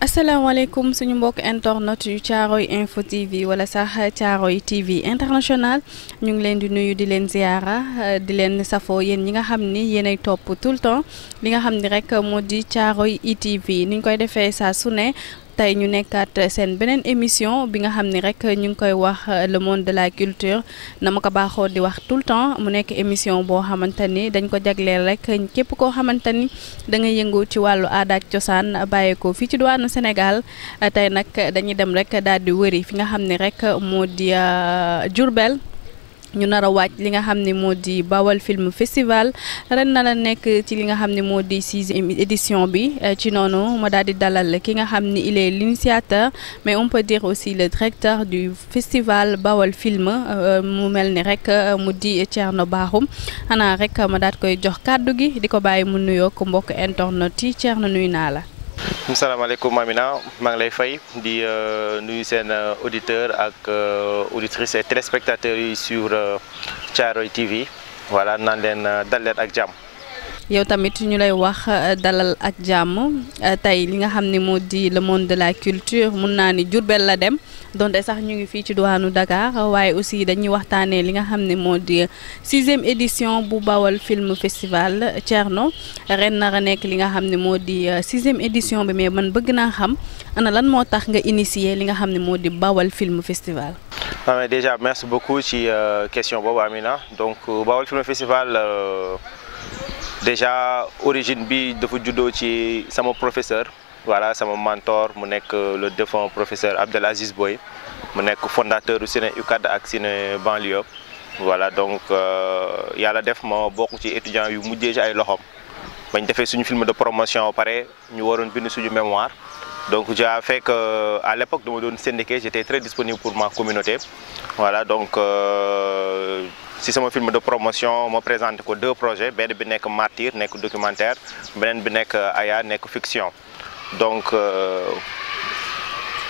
asalaamaaleykum suñu mbokk internet yu Caaroy info TV wala sax Caaroy TV international ñu ngi leen di nuyu di leen ziara di leen safoo yéen ñi nga xam ni yéenay topp tout le temps li nga xam ni rek moo di Caaroy ITV ni ñu koy defee saa su ne. tey ñu nekkaat seen beneen émission bi nga xam ni rek ñu ngi koy wax le monde de la culture na ma ko baaxoo di wax tout le temps mu nekk émission boo xamante ni dañ ko jagleel rek képp koo xamante ni da nga yëngu ci wàllu aada ak cosaan bàyyeekoo fii ci diwaanu Sénégal tey nag dañuy dem rek daal di wëri fi nga xam ni rek moo di Diourbel ñu nar a wàcc li nga xam ne moo di Bawal Film Festival ren na la nekk ci li nga xam ne moo di 6e édition bi ci noonu ma daal di dalal ki nga xam ni il est l'initiateur mais on peut dire aussi le directeur du festival Bawal Film mu mel ni rek mu di Thierno Bakhoum xanaa rek ma daal koy jox kàddu gi di ko bàyyi mu nuyoo ko mbokk internet yi Thierno nuyu naa la. salaamaaleykum Amina maa ngi lay fay di nuyu seen auditeurs ak auditrices et téléspectateurs yi sur Caaroy TV voilà naan leen dal leen ak jàmm. yow tamit ñu lay wax dalal ak jàmm tey li nga xam ne moo di le monde de la culture mun naa ni Diourbel la dem donte sax ñu ngi fii ci diwaanu Dakar waaye aussi dañuy waxtaanee li nga xam ne moo di 6e édition bu Bawal Film Festival Thierno ren nara nekk li nga xam ne moo di 6e édition bi mais man bëgg naa xam ana lan moo tax nga initier li nga xam ne moo di Bawal Film Festival. Déjà merci beaucoup ci question boobu Amina donc Bawal Film Festival. Déjà origine bi dafa juddoo ci sama professeur voilà sama mentor mu nekk le défunt professeur Abdel Aziz Boy mu nekk fondateur du Ciné UCAD ak Ciné banlieue voilà donc yàlla def ma bokk ci étudiants yu mujjee ci ay loxoom bañ defee suñu film de promotion ba pare ñu waroon bind suñu mémoire donc j'ai fait que à l'époque dama doon syndiqué j'étais très disponible pour ma communauté voilà donc si sama film de promotion ma présenté ko 2 projets benn bi nekk Martyr nekk documentaire beneen bi nekk Aya nekk fiction donc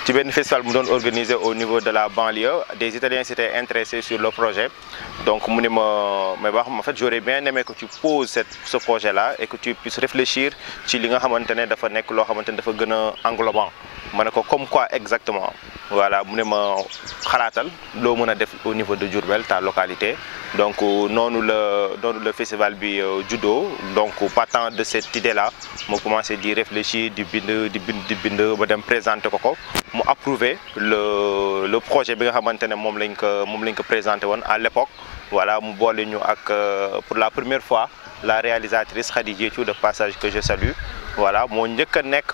ci benn festival mu doon organisé au niveau de la banlieue des Italiens s'étaient intéressés sur le projet donc mu ne ma mais wax en fait j'aurais bien aimé que tu poses ce projet là et que tu puisses réfléchir ci li nga xamante ne dafa nekk loo xamante ne dafa gën a englobant ma ne ko comme quoi exactement voilà mu ne ma xalaatal loo mën a def au niveau de Diourbel ta localité donc noonu la festival bi juddoo donc partant de cette idée là moo commencé di réfléchir di bind ba dem présenter ko mu approuvé le projet bi nga xamante ne moom lañ ko présenté woon à l'époque voilà mu boole ñu ak pour la première fois la réalisatrice Khady Diédhiou de passage que je salue voilà moo njëkk a nekk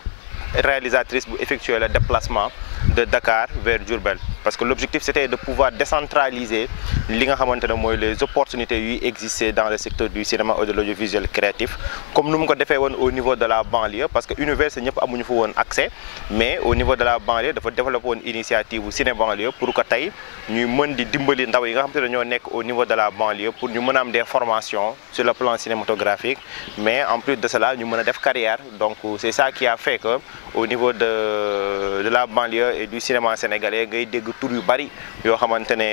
réalisatrice bu effectuer le déplacement de Dakar vers Diourbel parce que l'objectif c'était de pouvoir décentraliser li nga xamante ne mooy les opportunités yuy exister dans le secteur du cinéma et de l'audiovisuel créatif comme nu mu ko defee woon au niveau de la banlieue parce que université ñëpp amuñu fa woon accès mais au niveau de la banlieue dafa développé woon initiative bu ciné banlieue pour que tey ñuy mën di dimbali ndaw yi nga xamante ne ñoo nekk au niveau de la banlieue pour ñu mën a am des formations sur le plan cinématographique mais en plus de cela ñu mën a def carrière donc c'est ça qui a fait que au niveau de la banlieue et du cinéma sénégalais ngay dégg tur yu bari yoo xamante ne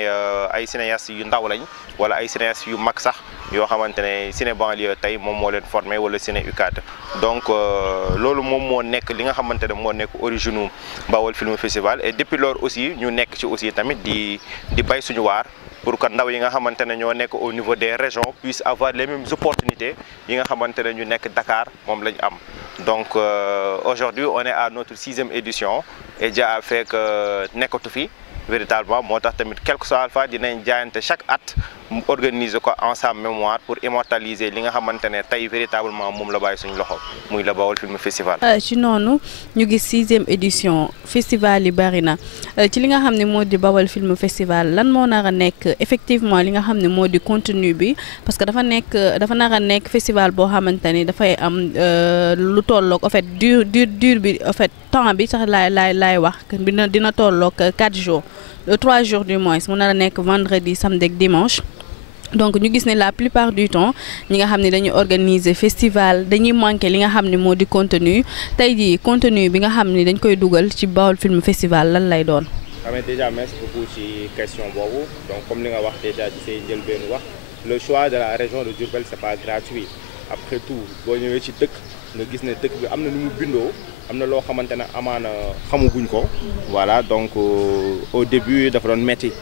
ay cinéastes yu ndaw lañ wala ay cinéastes yu mag sax yoo xamante ne ciné banlieue tey moom moo leen formé wala ciné UCAD donc loolu moom moo nekk li nga xamante ne moo nekk origine Bawal Film Festival et depuis lors aussi ñu nekk ci aussi tamit di bay suñu waar pour que ndaw yi nga xamante ne ñoo nekk au niveau des régions puissent avoir les mêmes opportunités yi nga xamante ne ñu nekk Dakar moom lañ am donc aujourd'hui on est à notre 6e édition et Dia a fait que nekkatu fi véritablement moo tax tamit quelque soit alpha dinañ jaayante chaque at mu organiser ko en sa mémoire pour immortaliser li nga xamante ne tey véritablement moom la bàyyi suñu loxo muy la Bawal Film Festival. ci noonu ñu gis 6e édition festival yi bari na ci li nga xam ne moo di Bawal Film Festival lan moo nar a nekk effectivement li nga xam ne moo di contenu bi parce que dafa nar a nekk festival boo xamante ni dafay am lu tolloog en fait dur bi en fait temps bi sax laay wax dina tolloog 4 jours 3 jours du moins mu nar a nekk vendredi samedi ak dimanche. donc ñu gis ne la plupart du temps ñi nga xam ne dañuy organiser festival dañuy manqué li nga xam ne moo di contenu tey jii contenu bi nga xam ne dañ koy dugal ci Bawal Film Festival lan lay doon. mais déjà merci beaucoup ci question boobu donc comme li nga wax déjà ci say njëlbéenu wax le choix de la région de Diourbel c'est pas gratuit après tout boo ñëwee ci dëkk nga gis ne dëkk bi am na nu mu bindoo am na loo xamante ne amaana xamaguñ ko voilà donc au début dafa doon metti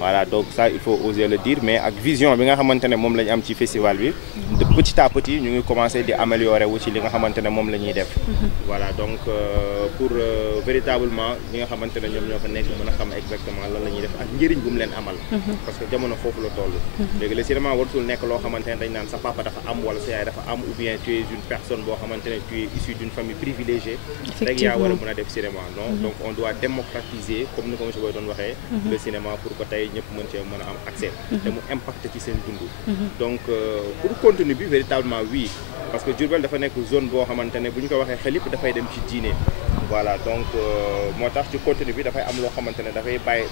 voilà donc ça il faut oser le dire mais ak vision bi nga xamante ne moom la ñu am ci festival bi de petit à petit ñu ngi commencé di améliorer wu ci li nga xamante ne moom la ñuy def voilà donc pour véritablement ñi nga xamante ne ñoom ñoo fa nekk mën a xam exactement lan la ñuy def ak njëriñ bu mu leen amal parce que jamono foofu la toll léegi le cinéma waratul nekk loo xamante ne dañ naan sa papa dafa am wala sa yaay dafa am ou bien tu es une personne boo xamante ne tu es issu d'une famille privilégiée rek yaa war a mën a def cinéma non donc on doit démocratiser comme ni ko monsieur Boy doon waxee le cinéma pour que tey ñëpp mën cee mën a am accès te mu impacté ci seen dund donc pour contenu bi véritablement oui parce que Diourbel dafa nekk zone boo xamante ne bu ñu ko waxee xel yëpp dafay dem ci diine voilà donc moo tax ci contenu bi dafay am loo xamante ne dafay bàyyi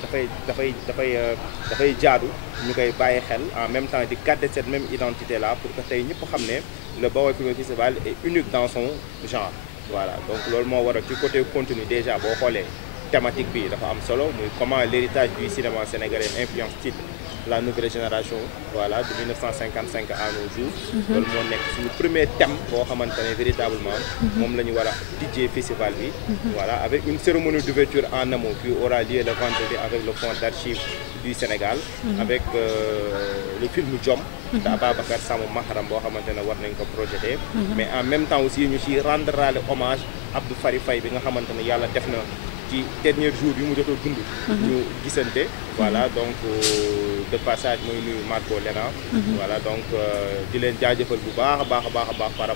dafay jaadu ñu koy bàyyi xel en même temps di garder cette même identité là pour que tey ñëpp xam ne le Baol Film Festival est unique dans son genre voilà donc loolu moo waral ci côté contenu déjà boo xoolee thématique bi dafa am solo muy comment l'héritage du cinéma sénégalais influence-t-il la nouvelle génération voilà de 1955 à nos jours loolu moo nekk suñu premier thème boo xamante ne véritablement moom la ñu war a tijjee festival bi voilà avec une cérémonie d'ouverture en amont qui aura lieu le vendredi avec le fonds d'archives du Sénégal avec le film Jom de Ababacar Samou Mahram boo xamante ne war nañ ko projeté mais en même temps aussi ñu ci rendre hommage Abdou Fari Faye bi nga xamante ne yàlla def na ci dernier jour yu mu jotoo dund ñu gisante voilà donc de passage mooy nuyu Marco Lena voilà donc di leen jaajëfal bu baax a baax par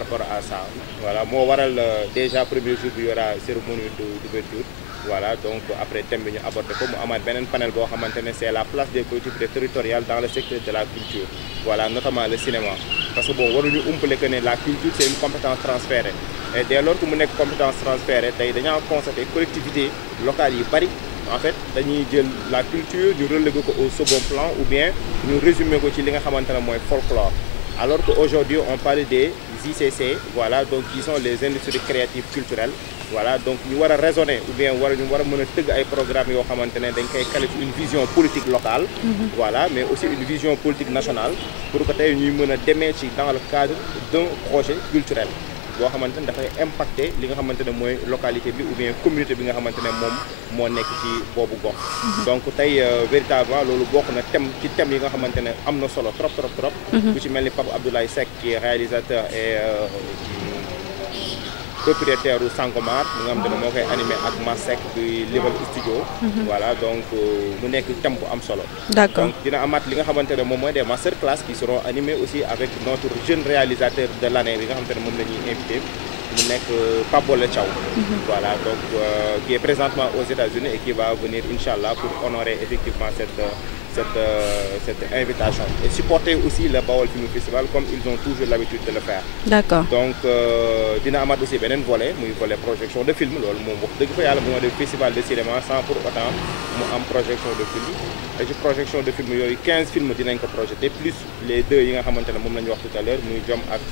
rapport à ça voilà moo waral déjà premier jour bi y aura cérémonie d'ouverture voilà donc après thème bi ñu abordé ko mu amaat beneen panel boo xamante ne c'est la place des collectivités territoriales dans le secteur de la culture voilà notamment le cinéma parce que bon waruñu umpale que ne la culture c'est une compétence transférée et dès lors que mu nekk compétence transférée tey dañoo constaté collectivité locale yi bari en fait dañuy jël la culture ñu relégué ko au second plan ou bien ñu résumé ko ci li nga xamante ne mooy folklore alors qu'aujourd'hui on parle des ICC voilà donc qui sont les industries créatives culturelles voilà donc ñu war a raisonner ou bien ñu war a mën a tëgg ay programmes yoo xamante ne dañ koy caler une vision politique locale voilà mais aussi une vision politique nationale pour que tey ñuy mën a demee ci dans le cadre d'un projet culturel boo xamante ne dafay impacter li nga xamante ne mooy localité bi ou bien communauté bi nga xamante ne moom moo nekk ci boobu gox donc tey véritablement loolu bokk na ci thème yi nga xamante ne am na solo trop ku ci mel ni Pape Abdoulaye Seck qui est réalisateur et propriétaire u Sangomar mi nga xam ne moo koy animé ak Masek du Level Studio voilà donc mu nekk thème bu am solo d'accord donc dina amaat li nga xamante ne moom mooy des masterclass qui seront animés aussi avec notre jeune réalisateur de l'année bi nga xamante ne moom la ñuy invité mu nekk Pape Bolle Thiaw voilà donc qui est présentement aux États-Unis et qui va venir Inch'Allah pour honorer effectivement cette invitation et supporter aussi le Baol Film Festival comme ils ont toujours l'habitude de le faire. D'accord. Donc dina amaat aussi beneen volet muy volet projection de film loolu moom wax dëgg fa yàlla bu ma def festival de cinéma sans pour autant mu am projection de film et ci projection de film yooyu 15 films dinañ ko projeté plus les deux yi nga xamante ne moom la ñu wax tout à l'heure muy Jom ak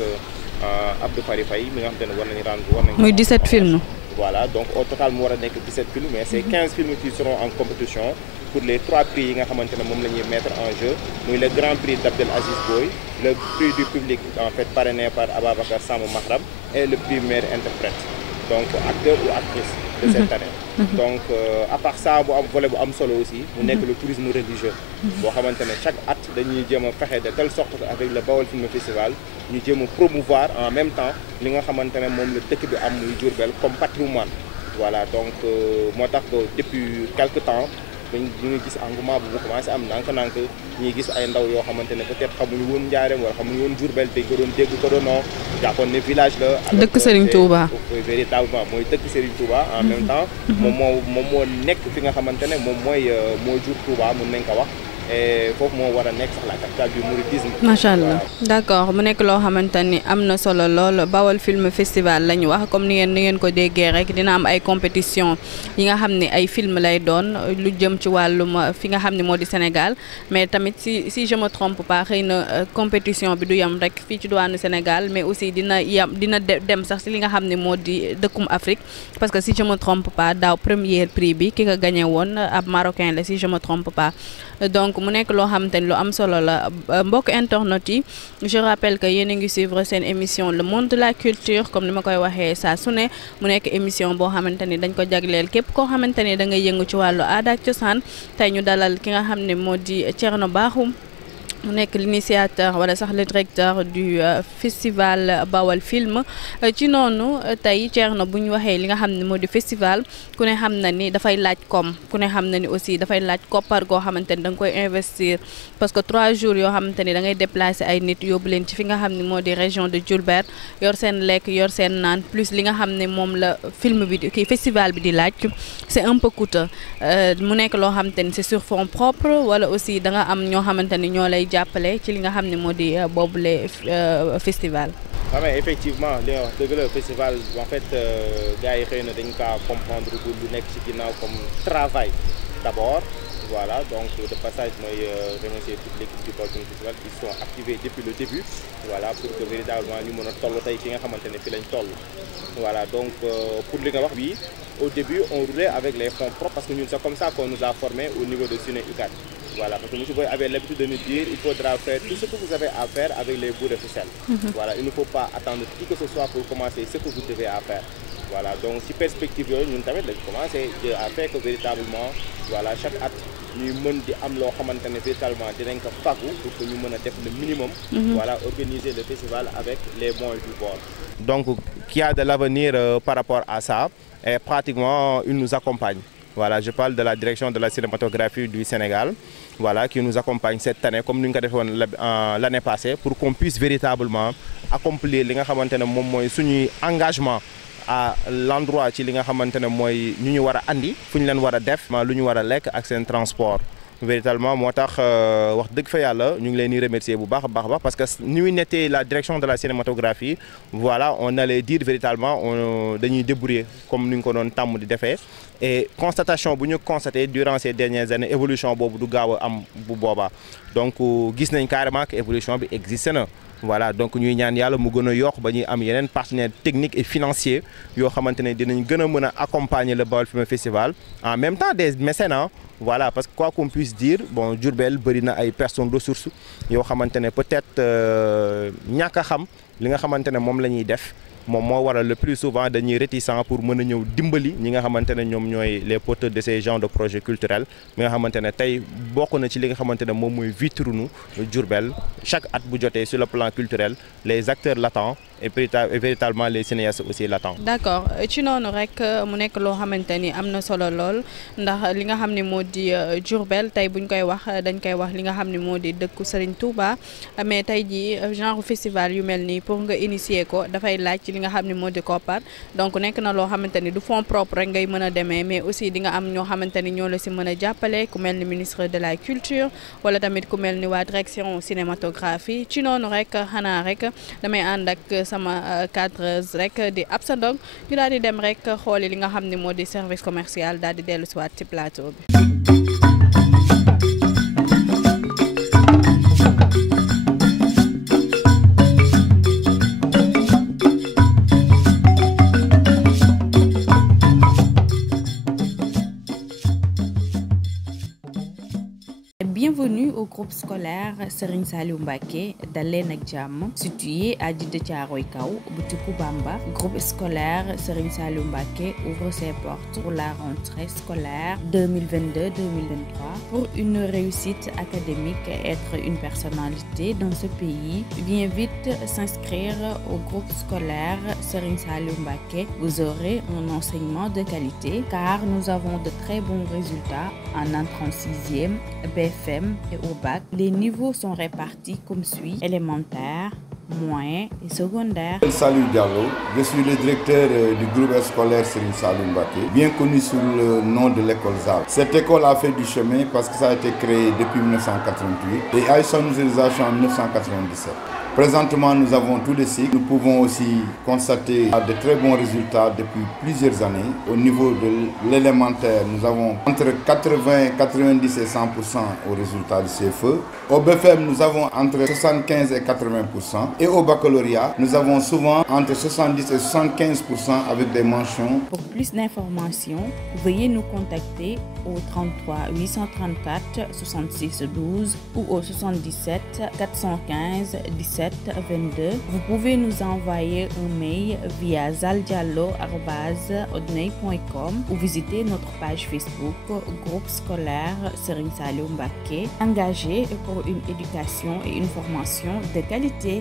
Abdou Fari Faye mi nga xamante ne war nañ muy 17 films. Voilà donc au total mu war a nekk 17 films mais c'est 15 films qui seront en compétition pour les 3 prix yi nga xamante ne moom la ñuy mettre en jeu muy le grand prix d'Abdel Aziz Boy le prix du public en fait parrainé par Ababacar Samou Mahram et le prix meilleur interprète donc acteur ou actrice de cette année donc à part ça bu am volet bu am solo aussi mu nekk le tourisme religieux boo xamante ne chaque at dañuy jéem a fexe de telle sorte que avec le Baol Film Festival ñu jéem a promouvoir en même temps li nga xamante ne moom la dëkk bi am muy Diourbel comme patrimoine voilà donc moo tax depuis quelque temps ñu ngi gis engouement bu mu commencé am ndànk-ndànk ñuy gis ay ndaw yoo xamante ne peut-être xamuñu woon Njaareem wala xamuñu woon Diourbel te ko doon dégg ko doon non jàppoon ne village la. dëkk Serigne Touba. véritablement mooy dëkk Serigne Touba en même temps. moom moo nekk fi nga xamante ne moom moo jur Touba mun nañ ko wax. et foofu moo war a nekk sax la capitale du mouridisme. macha allah d'accord mu nekk loo xamante ni am na solo lool Baol Film Festival la ñu wax comme ni ngeen ko déggee rek dina am ay compétition yi nga xam ne ay film lay doon lu jëm ci wàllum fi nga xam ne moo di Sénégal mais tamit si je me trompe pas xëy na compétition bi du yam rek fii ci diwaanu Sénégal mais aussi dina dem sax si li nga xam ne moo di dëkkum Afrique parce que si je me trompe pas daaw premier prix bi ki ko gagné woon ab marocain la si je me trompe pas donc donc mu nekk loo xamante ni lu am solo la mbokk internet yi je rappelle que yéen a ngi suivre seen émission le monde de la culture comme ni ma koy waxee saa su ne mu nekk émission boo xamante ni dañ ko jagleel képp koo xamante ni da ngay yëngu ci wàllu aada ak cosaan tey ñu dalal ki nga xam ne moo di Thierno Bakhoum mu nekk l'initiateur wala sax le directeur du festival Bawal Film ci noonu tey Thierno bu ñu waxee li nga xam ne moo di festival ku ne xam na ni dafay laaj koom ku ne xam na ni aussi dafay laaj koppar goo xamante ni da nga koy investir parce que 3 jours yoo xamante ni da ngay déplacer ay nit yóbbu leen ci fi nga xam ne moo di région de Diourbel yor seen lekk yor seen naan plus li nga xam ne moom la film bi kii festival bi di laaj c'est un peu coûteux mu nekk loo xamante ni c'est sur fonds propres wala aussi da nga am ñoo xamante ni ñoo lay jàppale ci li nga xam ne moo di boobule festival. waaw mais effectivement li nga wax dëgg la festival en fait gars yi xëy na dañ kaa comprendre lu nekk ci ginnaaw comme travail d'abord voilà donc de passage mooy remercier toute l'équipe du Baol Film Festival qui sont activés depuis le début voilà pour que véritablement ñu mën a toll tey fi nga xamante ne fi lañ toll voilà donc pour li nga wax bi au début on roulait avec les fonds propres parce que ñun c'est comme ça qu'on nous a formés au niveau de Ciné UCAD. Voilà, parce que M. Boy avait l'habitude de nous dire il faudra faire tout ce que vous avez à faire avec les bouts de ficelle. Voilà, il ne faut pas attendre qui que ce soit pour commencer ce que vous devez à faire. Voilà, donc si perspective nous avons commencé à faire que véritablement, voilà, chaque acte nous mën di am loo xamante ne véritablement dinañ ko fàggu pour que ñu mën a def le minimum. Voilà, organiser le festival avec les moyens du bord. Donc, qui a de l'avenir par rapport à ça, et pratiquement il nous accompagne. Voilà, je parle de la direction de la cinématographie du Sénégal, voilà, qui nous accompagne cette année, comme nous l'avons fait l'année passée, pour qu'on puisse véritablement accomplir notre engagement à l'endroit où nous avons andi, fu ñu leen war a def, lu ñu war a lekk ak seen transport. Véritablement moo tax wax dëgg fa yàlla ñu ngi leen di remercier bu baax a baax parce que ñu n'était la direction de la cinématographie voilà on allait dire véritablement on dañuy débrouiller comme ni ñu ko doon tàmm di defee et constatation bu ñu constaté durant ces dernières années évolution boobu du gaaw a am bu boobaa donc gis nañ carrément que évolution bi existe na. Voilà donc ñuy ñaan yàlla mu gën a yokk ba ñuy am yeneen partenaires techniques et financiers yoo xamante ne dinañ gën a mën a accompagner le Baol Film Festival en même temps des mécènes. Voilà, parce que quoi qu'on puisse dire, bon, Diourbel bëri na ay personnes ressources yoo xamante ne peut-être ñàkk a xam li nga xamante ne moom la ñuy def moom moo waral le plus souvent dañuy réticent pour mën a ñëw dimbali ñi nga xamante ne ñoom ñooy les porteurs de ces genres de projets culturels mi nga xamante ne tey bokk na ci li nga xamante ne moom mooy vitrine Diourbel chaque at bu jotee sur le plan culturel les acteurs latents et véritablement les cinéastes aussi l'attendent. D'accord ci noonu rek mu nekk loo xamante ni am na solo lool ndax li nga xam ne moo di Diourbel tey buñ koy wax dañ koy wax li nga xam ne moo di dëkku Serigne Touba mais tey jii genre festival yu mel nii pour nga initier ko dafay laaj ci li nga xam ne moo di koppar donc nekk na loo xamante ni du fonds propre rek ngay mën a demee mais aussi di nga am ñoo xamante ni ñoo la si mën a jàppale ku mel ni ministre de la culture wala tamit ku mel ni waa direction cinématographie ci noonu rek xanaa rek damay ànd ak sama cadreuse rek di Absa Ndong ñu daal di dem rek xooli li nga xam ne moo di service commercial daal di dellu si waat ci plateau bi. Bienvenue au groupe scolaire Serigne Saliou Mbacké Daleen ak Jàmm situé à Djiddah Thiaroye Kaw boutique Bamba. Groupe scolaire Serigne Saliou Mbacké ouvre ses portes pour la rentrée scolaire 2022-2023 pour une réussite académique et être une personnalité dans ce pays. Viens vite s'inscrire au groupe scolaire Serigne Saliou Mbacké. Vous aurez un enseignement de qualité car nous avons de très bons résultats en entrant 6e, BFM et au bac. Les niveaux sont répartis comme suit: élémentaire, moyen et secondaire. Salut Diallo, je suis le directeur du groupe scolaire Serigne Saliou Mbacké, bien connu sous le nom de l'école ZAL. Cette école a fait du chemin parce que ça a été créé depuis 1988 et a eu son utilisation en 1997. Présentement, nous avons tous les cycles. Nous pouvons aussi constater de très bons résultats depuis plusieurs années. Au niveau de l'élémentaire, nous avons entre 80, 90 et 100% au résultat du CFE. Au BFM, nous avons entre 75 et 80%. Et au baccalauréat, nous avons souvent entre 70 et 75% avec des mentions. Pour plus d'informations, veuillez nous contacter au 33 834 66 12 ou au 77 415 17 22. Vous pouvez nous envoyer un mail via zaldiallo@odney.com ou visiter notre page Facebook Groupe scolaire Serigne Saliou Mbacké, engagé pour une éducation et une formation de qualité.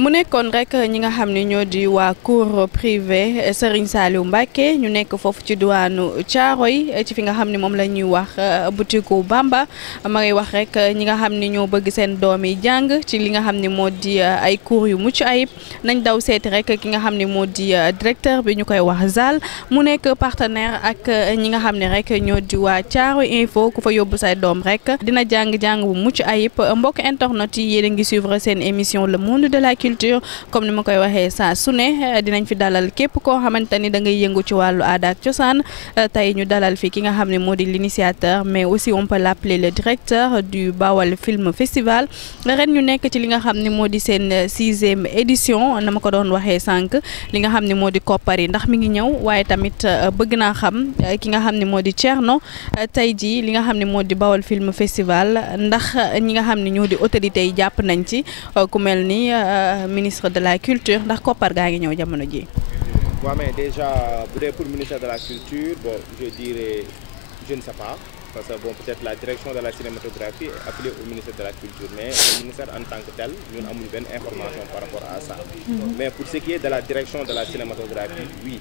mu nekkoon rek ñi nga xam ne ñoo di waa cours privé Serigne Saliou Mbacké ñu nekk foofu ci diwaanu Thiaroye ci fi nga xam ne moom la ñuy wax boutique Bamba ma ngay wax rek ñi nga xam ne ñoo bëgg seen doom yi jàng ci li nga xam ne moo di ay cours yu mucc ayib nañ daw seeti rek ki nga xam ne moo di directeur bi ñu koy wax Zal mu nekk partenaire ak ñi nga xam ne rek ñoo di waa Thiaroye Info ku fa yóbbu say doom rek dina jàng bu mucc ayib mbokk internet yi yéen a ngi suivre seen émission Le Monde de la Culture comme ni ma koy waxee saa su ne dinañ fi dalal képp koo xamante ni da ngay yëngu ci wàllu aada ak cosaan tey ñu dalal fi ki nga xam ne moo di l'initiateur mais aussi on peut l'appeler le directeur du Bawal Film Festival ren ñu nekk ci li nga xam ne moo di seen 6e édition na ma ko doon waxee sànq li nga xam ne moo di koppar yi ndax mi ngi ñëw waaye tamit bëgg naa xam ki nga xam ne moo di Thierno tey jii li nga xam ne moo di Bawal Film Festival ndax ñi nga xam ne ñoo di autorités yi jàpp nañ ci ku mel ni ministre de la culture ndax koppar gaa ngi ñëw jamono ji. waaw mais déjà bu dee pour ministère de la culture bon je dirais je ne sais pas parce que bon peut-être la direction de la cinématographie est appelée au ministère de la culture mais le ministère en tant que tel ñun amuñu benn information par rapport à ça. Mais pour ce qui est de la direction de la cinématographie oui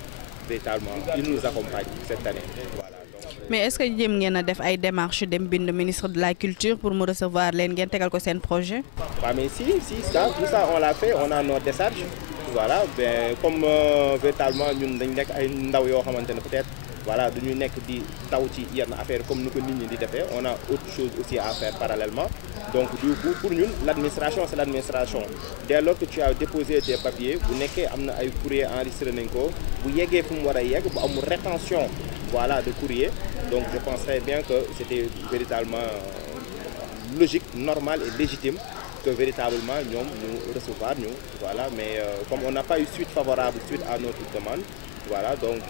véritablement il nous accompagne cette année voilà. Mais est-ce que jéem ngeen a def ay démarches dem bind ministre de la culture pour mu recevoir leen ngeen tegal ko seen projet. waaw mais si ça tout ça on l'a fait on a nos décharges voilà ben comme véritablement ñun dañ nekk ay ndaw yoo xamante ne peut-être voilà duñu nekk di taw ci yenn affaire comme ni ko nit ñi di defee on a autre chose aussi à faire parallèlement donc du coup pour ñun l'administration c'est l'administration dès lors que tu as déposé tes papiers bu nekkee am na ay courrier enregistré nañ ko bu yeggee fu mu war a yegg bu amul rétention voilà de courrier donc je penserais bien que c'était véritablement logique normal et légitime que véritablement ñoom ñu recevoir ñu voilà mais comme on n'a pas eu suite favorable suite à notre demande voilà donc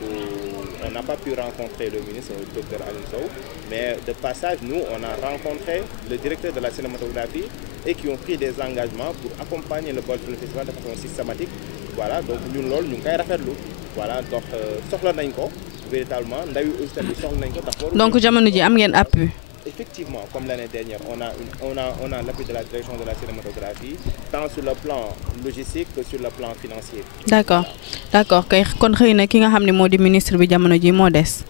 on n'a pas pu rencontrer le ministre le docteur Alioune Sow mais de passage nous on a rencontré le directeur de la cinématographie et qui ont pris des engagements pour accompagner le Bawal Film Festival de façon systématique voilà donc ñun loolu ñu ngi koy rafetlu voilà donc soxla nañ ko véritablement ndawi aussi tamit soxla nañ ko ndax donc jamono ji am ngeen appui. Effectivement, comme l'année dernière, on a l'appui de la direction de la cinématographie, tant sur le plan logistique que sur le plan financier. D'accord kay kon xëy na ki nga xam ne moo di ministre bi jamono ji moo des.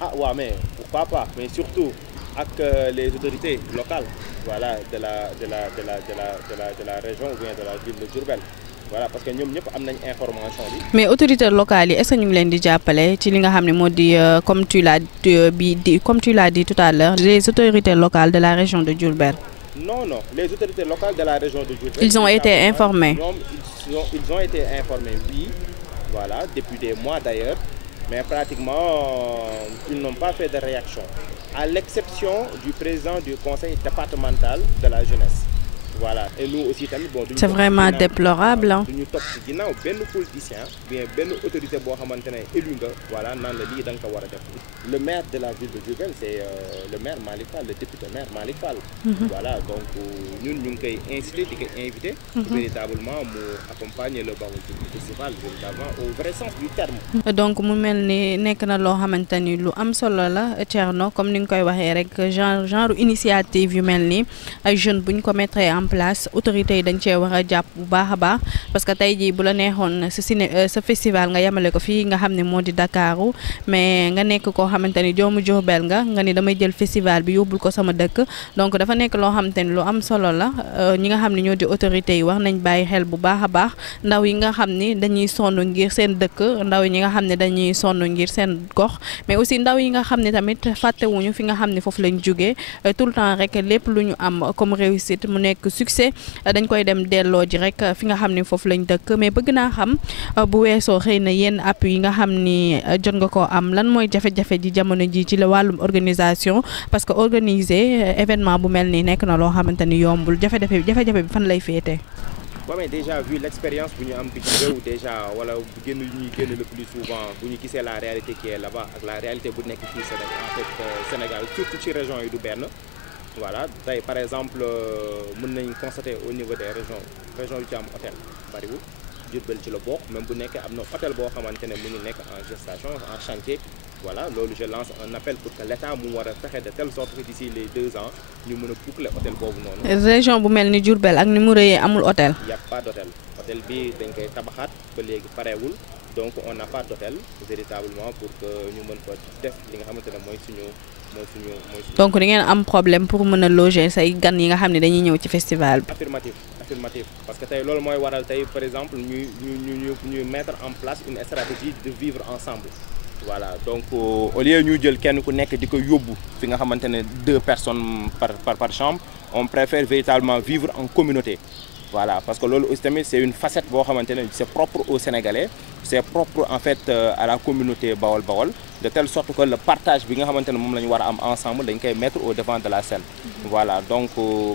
Ah waaw mais pourquoi pas mais surtout ak les autorités locales voilà de la région ou bien de la ville de Diourbel. Voilà parce que ñoom ñëpp am nañ information bi. Mais autorités locales yi est-ce que ñu ngi leen di jàppale ci li nga xam ne moo di comme tu l'as dit tout à l'heure les autorités locales de la région de Diourbel. Non les autorités locales de la région de Diourbel. Ils ont été informés. Ils ont été informés oui voilà depuis des mois d'ailleurs mais pratiquement ils n'ont pas fait de réaction à l'exception du président du conseil départemental de la jeunesse. Voilà et nous aussi tamit bon. C'est vraiment déplorable hein. duñu topp ci ginnaaw benn politicien bien benn autorité boo xamante ne élu nga voilà naan la lii da nga ko war a def. Le maire de la ville de Diourbel c'est le maire Malick Fall le député maire Malick Fall. Voilà donc ñun ñu ngi koy inciter di ko inviter. Véritablement mu accompagner le Bawal Film Festival véritablement au vrai sens du terme. Donc mu mel ni nekk na loo xamante ni lu am solo la Thierno comme ni nga koy waxee rek genre initiative yu mel ni ay jeunes buñ ko mettre en place autorités yi dañ cee war a jàpp bu baax a baax parce que tey jii bu la neexoon sa festival nga yemale ko fii nga xam ne moo di Dakaru mais nga nekk koo xamante ni doomu Diourbel nga ni damay jël festival bi yóbbul ko sama dëkk donc dafa nekk loo xamante ni lu am solo la ñi nga xam ne ñoo di autorités yi wax nañ bàyyi xel bu baax a baax ndaw yi nga xam ni dañuy sonn ngir seen dëkk ndaw yi ñi nga xam ne dañuy sonn ngir seen gox mais aussi ndaw yi nga xam ne tamit fàttewuñu fi nga xam ne foofu lañ jógee tout le temps rek lépp lu ñu am comme réussite mu nekk succès dañ koy dem delloo ji rek fi nga xam ni foofu lañ dëkk mais bëgg naa xam bu weesoo xëy na yenn appui yi nga xam ni jot nga koo am lan mooy jafe-jafe ji jamono ji ci la wàllum organisation parce que organiser événement bu mel nii nekk na loo xamante ni yombul jafe-jafe bi fan lay féete. Bon, mais déjà vu l'expérience bu ñu am bi ci réew déjà wala génn ñuy génn le plus souvent bu ñu gisee la réalité qui est là-bas ak la réalité bu nekk fii Sénégal en fait Sénégal surtout ci région yi du benn voilà tey par exemple mën nañ constater au niveau des régions yu ci am hôtel bariwul Diourbel ci la bokk même bu nekkee am na hôtel boo xamante ne mu ngi nekk en gestation en chantier voilà loolu je lance un appel pour que l'État mu war a fexe de telle sorte que d'ici les 2 ans ñu mën a boucler hôtel boobu noonu. région bu mel ni Diourbel ak ni mu rëyee amul hôtel. y a pas d'hôtel hôtel bi dañ koy tabaxaat ba léegi pareewul donc on n'a pas d'hôtel véritablement pour que ñu mën ko def li nga xamante ne mooy suñu. donc di ngeen am problème pour mën a loger say gan yi nga xam ne dañuy ñëw ci festival bi. affirmatif parce que tey loolu mooy waral tey par exemple ñuy mettre en place une stratégie de vivre ensemble. voilà donc au lieu ñu jël kenn ku nekk di ko yóbbu fi nga xamante ne 2 personnes par chambre on préfère véritablement vivre en communauté. voilà parce que loolu aussi tamit c'est une facette boo xamante ne c'est propre aux Sénégalais c'est propre en fait à la communauté Bawol de telle sorte que le partage bi nga xamante ne moom la ñu war a am ensemble dañ koy mettre au devant de la scène. voilà donc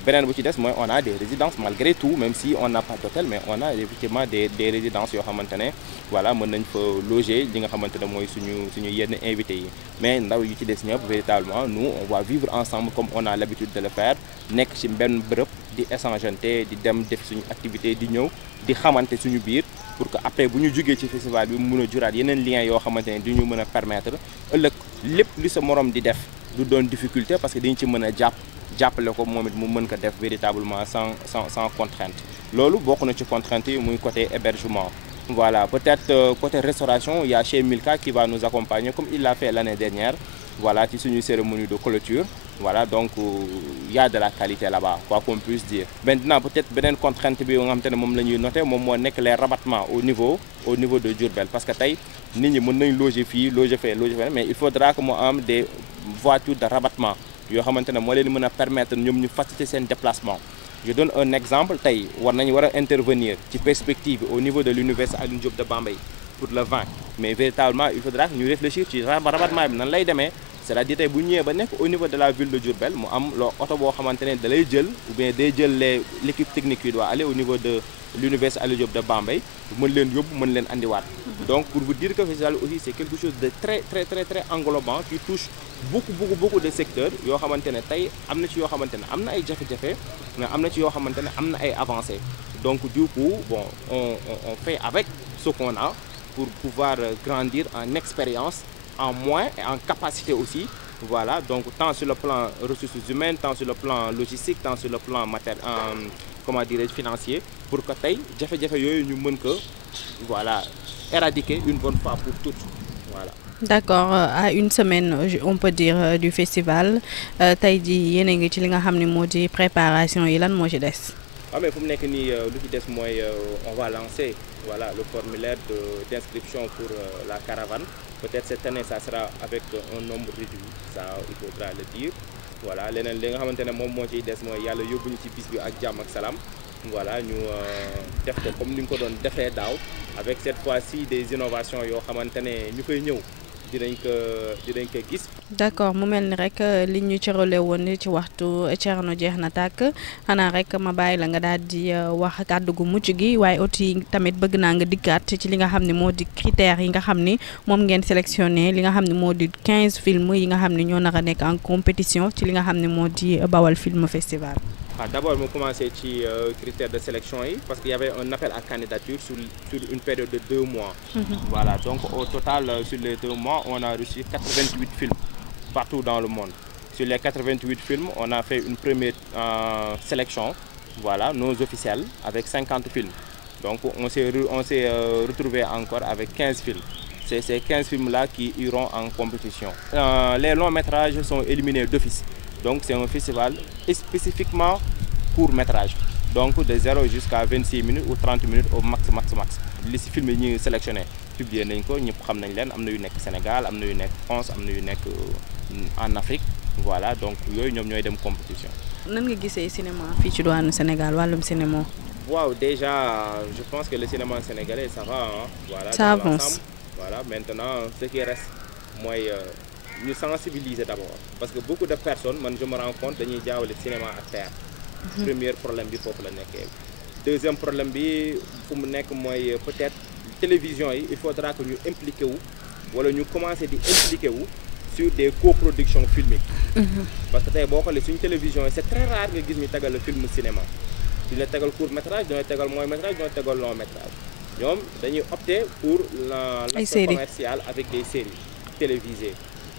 beneen bu ci des mooy on a des résidences malgré tout même si on n'a pas d'hôtel mais on a effectivement des résidences yoo xamante ne voilà mën nañ fa loger li nga xamante ne mooy suñu yenn invités yi mais ndaw yu ci des ñëpp véritablement nous on va vivre ensemble comme on a l'habitude de le faire nekk ci benn bërëb di échangeante di dem def suñu activité di ñëw di xamante suñu biir pour que après bu ñu jógee ci festival bi mu mën a juraat yeneen liens yoo xamante ne di ñu mën a permettre ëllëg lépp li sa morom di def du doon difficulté parce que dañu ci mën a jàppale ko moom it mu mën ko def véritablement sans contrainte loolu bokk na ci contrainte yi muy côté hébergement. voilà peut-être côté restauration il y a chez Milka qui va nous accompagner comme il l'a fait l'année dernière voilà ci suñu cérémonie de clôture. voilà donc il y a de la qualité là-bas quoi qu'on puisse dire maintenant peut-être beneen contrainte bi nga xamante ne moom la ñuy noter moom moo nekk les rabattements au niveau de Diourbel parce que tey nit ñi mën nañ loger fii loger fee mais il faudra que mu am des voitures de rabattement yoo xamante ne moo leen mën a permettre ñoom ñu faciliter seen déplacement. je donne un exemple tey war a intervenir ci perspective au niveau de l'université Alioune Diop de Bambey pour le 20 mais véritablement il faudra que ñu réfléchir ci rabattement bi nan lay demee. c'est-à-dire tey bu ñëwee ba nekk au niveau de la ville de Diourbel mu am loo oto boo xamante ne da lay jël ou bien day jël l'équipe technique qui doit aller au niveau de l'université Alioune Diop de Bambey mën leen yóbbu mën leen andiwaat. donc pour vous dire que festival aussi c'est quelque chose de très englobant qui touche beaucoup de secteurs yoo xamante ne tey am na ci yoo xamante ne am na ay jafe-jafe mais am na ci yoo xamante ne am na ay avancées donc du coup bon on fait avec ce qu'on a pour pouvoir grandir en expérience. En moins et en capacité aussi voilà donc tant sur le plan ressources humaines tant sur le plan logistique tant sur le plan financier pour que tey jafe-jafe yooyu ñu mën ko voilà éradiquer une bonne fois pour toutes voilà. D'accord à une semaine on peut dire du festival tey jii yéen a ngi ci li nga xam ne moo di préparation yi lan moo ci des. waaw mais fu mu nekk nii lu ci des mooy on va lancer voilà le formulaire d'inscription pour la caravane. Peut-être cette année ça sera avec un nombre réduit ça il faudra le dire voilà leneen li nga xamante ne moom moo ciy des mooy yàlla yóbbuñu ci bis bi ak jàmm ak salaam voilà ñu def ko comme ni nga ko doon defee daaw avec cette fois-ci des innovations yoo xamante ne ñu koy ñëw dinañ ko gis. d'accord mu mel ni rek li ñu cërale woon ci waxtu Thierno jeex na tàkk xanaa rek ma bàyyi la nga daal di wax kàddu gu mucc gi waaye aussi tamit bëgg naa nga dikkaat ci li nga xam ne moo di critères yi nga xam ni moom ngeen sélectionné li nga xam ne moo di 15 films yi nga xam ne ñoo nar a nekk en compétition ci li nga xam ne moo di Bawal Film Festival. D'abord mu commencé ci critères de sélection yi parce qu'il y avait un appel à candidature sur une période de 2 mois. Voilà donc au total sur les 2 mois on a reçu 88 films partout dans le monde. Sur les 88 films on a fait une première sélection voilà nos officiels avec 50 films donc on s'est retrouvé encore avec 15 films. C'est ces 15 films-là qui iront en compétition. Les longs métrages sont éliminés d'office. Donc c'est un festival spécifiquement court métrage donc de 0 jusqu'à 26 minutes ou 30 minutes au max. li si film yi ñu sélectionné publié nañ ko ñëpp xam nañ leen am na yu nekk Sénégal am na yu nekk France am na yu nekk en Afrique voilà donc yooyu ñoom ñooy dem compétition nan nga gisee cinéma fii ci douane Sénégal wàllum cinéma. waaw déjà je pense que le cinéma sénégalais ça va hein. Voilà, ça avance. Voilà, maintenant ce qui reste mooy ñu sensibiliser d'abord parce que beaucoup de personnes man je me rends compte dañuy jaawale cinéma ak théâtre. Premier problème bi foofu la nekkee. Deuxième problème bi fu mu nekk mooy peut-être télévision yi il faudra que ñu impliqué wu wala ñu commencer di impliqué wu sur des coproductions filmiques. Parce que tey boo xoolee suñu télévision yi c'est très rare nga gis ñu tegal le film cinéma. dina tegal court métrage dina tegal moyen métrage dina tegal long métrage ñoom dañuy opter pour l'aspect commercial avec des séries télévisées.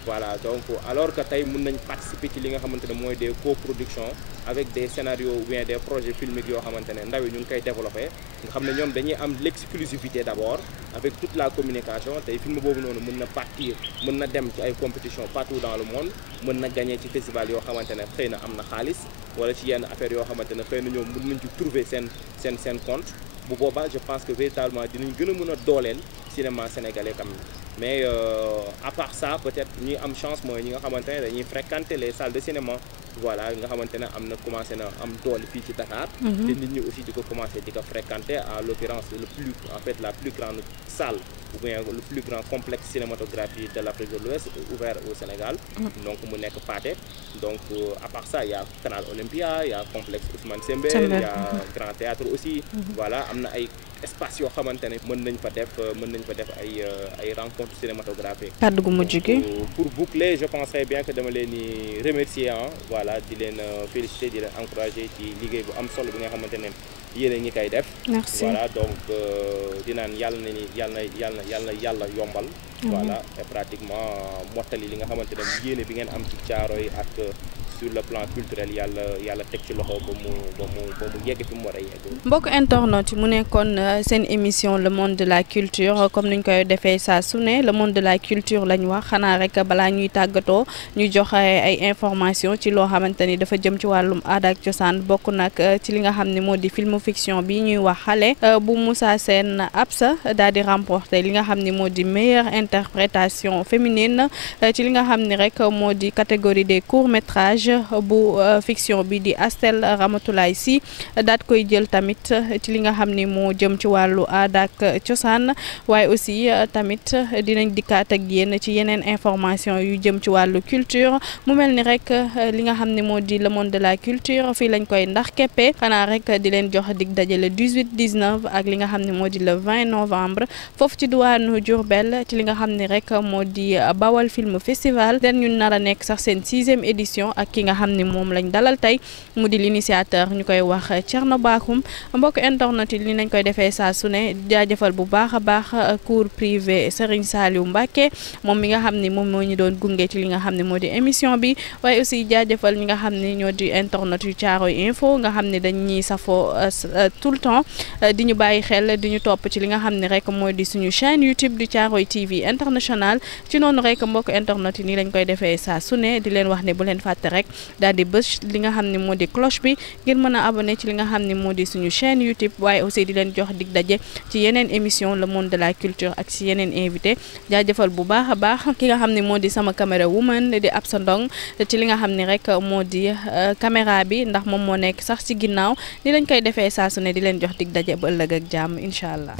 Voilà donc alors que tey mën nañ participer ci li nga xamante ne mooy des coproductions avec des scénarios ou bien des projets filmiques yoo xamante ne ndaw yi ñu ngi koy développer nga xam ne ñoom dañuy am l'exclusivité d'abord avec toute la communication tey film boobu noonu mën na partir mën na dem ci ay compétitions partout dans le monde mën na gagner ci festival yoo xamante ne xëy na am na xaalis wala ci yenn affaires yoo xamante ne xëy na ñoom mën nañ ci trouver seen compte bu boobaa je pense que véritablement dinañ gën a mën a dooleel cinéma sénégalais quand même. Mais à part ça peut-être ñi am chance mooy ñi nga xamante ne dañuy fréquenter les salles de cinéma voilà nga xamante ne am na commencé na am doole fii ci Dakar. te nit ñi aussi di ko commencé di ko fréquenter à l'occurrence la plus grande salle ou bien le plus grand complexe cinématographique de l'Afrique de l'Ouest ouvert au Sénégal. Donc mu nekk Pathé donc à part ça il y a Canal Olympia il y a complexe Ousmane Sembène il y a Grand Théâtre aussi. Voilà am na ay espace yoo xamante ne mën nañ fa def ay rencontres cinématographiques. kàddu gu mujj gi. Pour boucler je penserais bien que dama leen di remercier voilà di leen féliciter di leen encourager ci liggéey bu am solo bi nga xamante ne yéen a ñi koy def. Merci. Voilà donc di naan yàlla yombal. Voilà et pratiquement mottali li nga xamante ne yéene bi ngeen am ci Thiaroye ak sur le plan culturel yàlla teg ci loxo ba mu yegg fi mu war a yegg. mbokk internet yi mu nekkoon seen émission le monde de la culture comme niñ koy defee saa su ne le monde de la culture lañ wax xanaa rek balaa ñuy tàggatoo ñu joxe ay information ci loo xamante ni dafa jëm ci wàllum aada ak cosaan bokk nag ci li nga xam ne moo di film fiction bi ñuy wax xale bu Moussa Sène Absa daal di remporter li nga xam ne moo di meilleure interprétation féminine ci li nga xam ne rek moo di catégorie des courts métrages bu fiction bi di Astel Ramatoulaye Sy daat koy jël tamit ci li nga xam ni moo jëm ci wàllu aada ak cosaan waaye aussi tamit dinañ dikkaat ak yéen ci yeneen information yu jëm ci wàllu culture mu mel ni rek li nga xam ne moo di le monde de la culture fii lañ koy ndax keppe xanaa rek di leen jox dig daje le 18 19 ak li nga xam ne moo di le 20 novembre foofu ci diwaanu Diourbel ci li nga xam ne rek moo di Bawal Film Festival den ñu nar a nekk sax seen 6e édition ak ki nga xam ne moom lañ dalal tey mu di l'initiateur ñu koy wax Thierno Bakhoum mbokk internet yi li nañ koy defee saa su ne jaajëfal bu baax a baax cours privé Serigne Saliou Mbacké moom mi nga xam ne moom moo ñu doon gunge ci li nga xam ne moo di émission bi waaye aussi jaajëfal ñi nga xam ne ñoo di internet yu Thiaroye Info nga xam ne dañuy safoo tout le temps di ñu bàyyi xel di ñu topp ci li nga xam ne rek moo di suñu chaîne YouTube di Thiaroye TV International ci noonu rek mbokk internet yi nii lañ koy defee saa su ne di leen wax ne bu leen fàtte rek daal di bës li nga xam ne moo di cloche bi ngir mën a abonné ci li nga xam ne moo di suñu chaîne YouTube waaye aussi di leen jox dig daje ci yeneen émission le monde de la culture ak ci yeneen invité jaajëfal bu baax a baax ki nga xam ne moo di sama caméra woman di Absa Ndong ci li nga xam ne rek moo di caméra bi ndax moom moo nekk sax ci ginnaaw ni lañ koy defee saa su ne di leen jox dig daje ba ëllëg ak jàmm incha allah.